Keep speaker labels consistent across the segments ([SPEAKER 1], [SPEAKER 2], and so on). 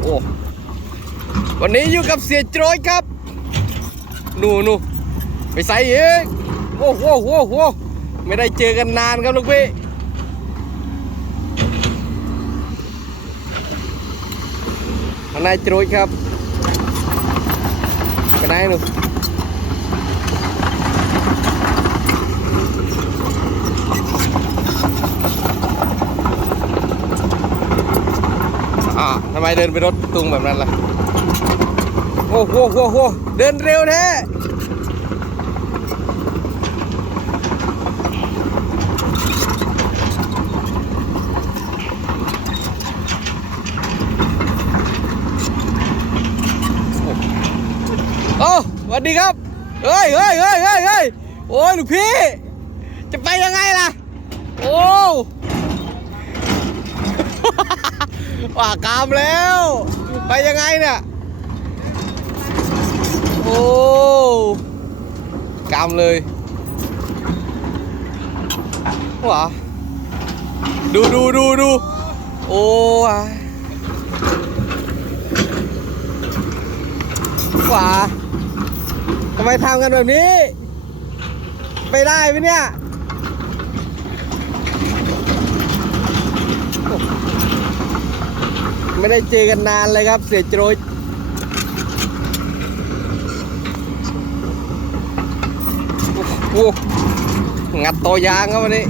[SPEAKER 1] โอ้วันนี้อยู่กับเสียโจรยครับนูนูไปใส่เองโอ้โหโอ้โหไม่ได้เจอกันนานครับลูกพี่นายโจรยครับกระไหนหนูอ่าทำ ไมเดินไปรถตุงแบบนั้นล่ะ โอ้โหโอ้โหเดินเร็วแท้โอ้สวัสดีครับ เฮ้ยเฮ้ยเฮ้ยเฮ้ยเฮ้ยโอ้ยลูกพี่ จะไปยังไงล่ะ โอ้ ว่ากามแล้ว ไปยังไงเนี่ย โอ้กำเลยว้าดูดูดูดูโอ้ว้าทำไมทำกันแบบนี้ ไปได้ไหมเนี่ย ไม่ได้เจอกันนานเลยครับ เสียโจรยโอ้งัดตัวยางครับวันนี้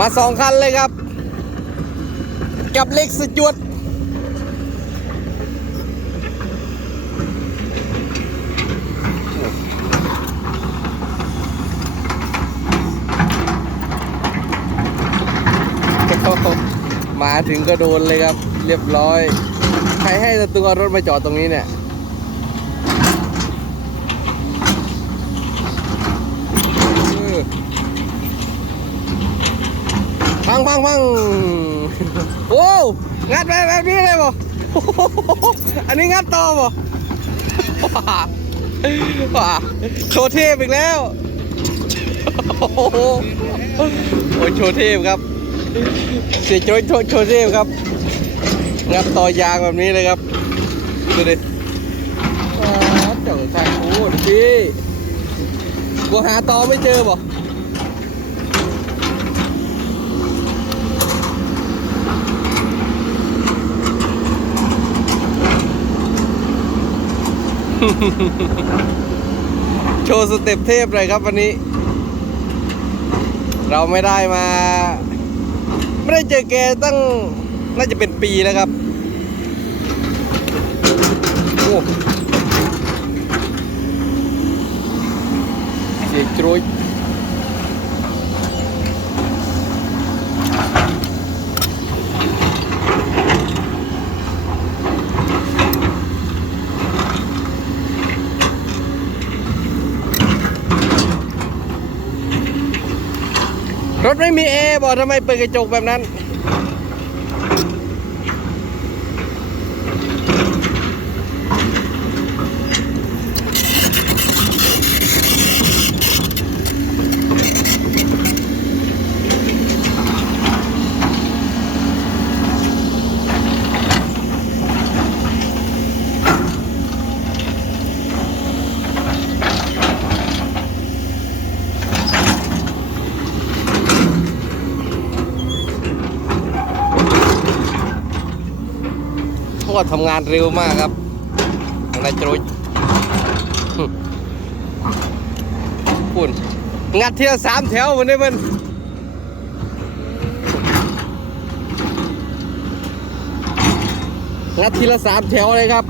[SPEAKER 1] มาสองคันเลยครับ กับเล็กสจวดมาถึงก็โดนเลยครับ เรียบร้อย ใครให้ตะตุงเอารถมาจอดตรงนี้เนี่ยพังพังพังโอ้งัดแบบนี้เลยบ่โอ้โหอันนี้งัดต่อบ่ว้าว้าโชว์เทพอีกแล้ว โอ้โหโอ้ยโชว์เทพครับ เสียโจยโชว์โชว์เทพครับ งัดต่อยางแบบนี้เลยครับ ดูดิอ่าเจ้าชายโอ้ดูดิกูหาต่อไม่เจอบ่โชว์สเต็ปเทพเลยครับวันนี้ เราไม่ได้มา ไม่ได้เจอแกตั้งน่าจะเป็นปีแล้วครับโอ้เสียงโจรย ถไม่มีแอร์บอกทำไมเปิดกระจกแบบนั้น พราะว่าทำงานเร็วมากครับนายโจรยคุณงัดเที่ยวสามแถววันนี้มันงัดทีละสามแถวเลยครับ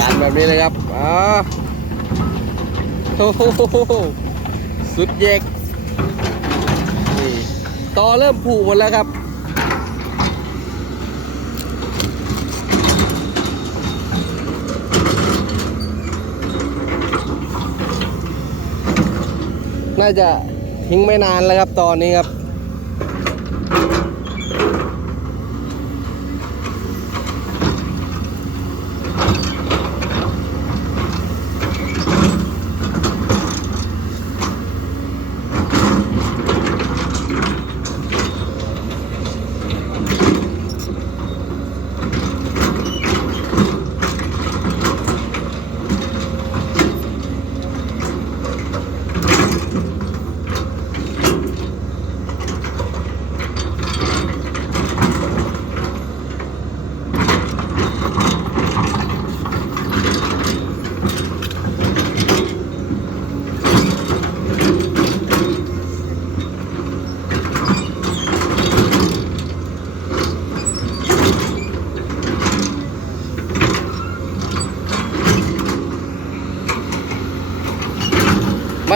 [SPEAKER 1] ดัน แบบนี้เลยครับอ่าโอ้โหสุดเยกนี่ต่อเริ่มผูกหมดแล้วครับน่าจะทิ้งไม่นานแล้วครับตอนนี้ครับ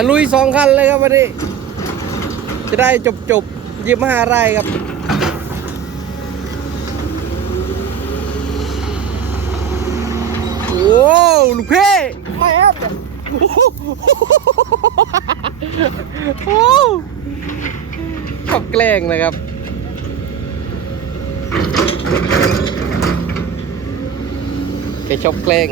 [SPEAKER 1] มาลุยสองคันเลยครับวันนี้ จะได้จบจบยี่ห้าไร่ครับ โอ้ลูกเพ่ไม่แอบเนี่ยโอ้โหโอ้โหชอบแกล้งนะครับแกชอบแกล้ง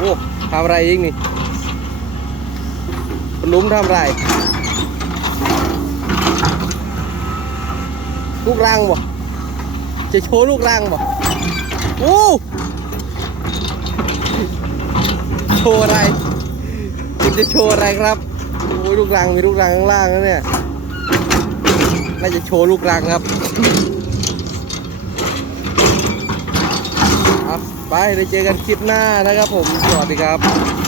[SPEAKER 1] โอ้ทำอะไรอีกนี่คุณลุงทำอะไรลูกรังบ่จะโชว์ลูกรังบ่โอ้โชว์อะไรคุณจะโชว์อะไรครับโอ้ยลูกรังมีลูกรังข้างล่างนะเนี่ยน่าจะโชว์ลูกรังครับ ไปเดี๋ยวเจอกันคลิปหน้านะครับผม สวัสดีครับ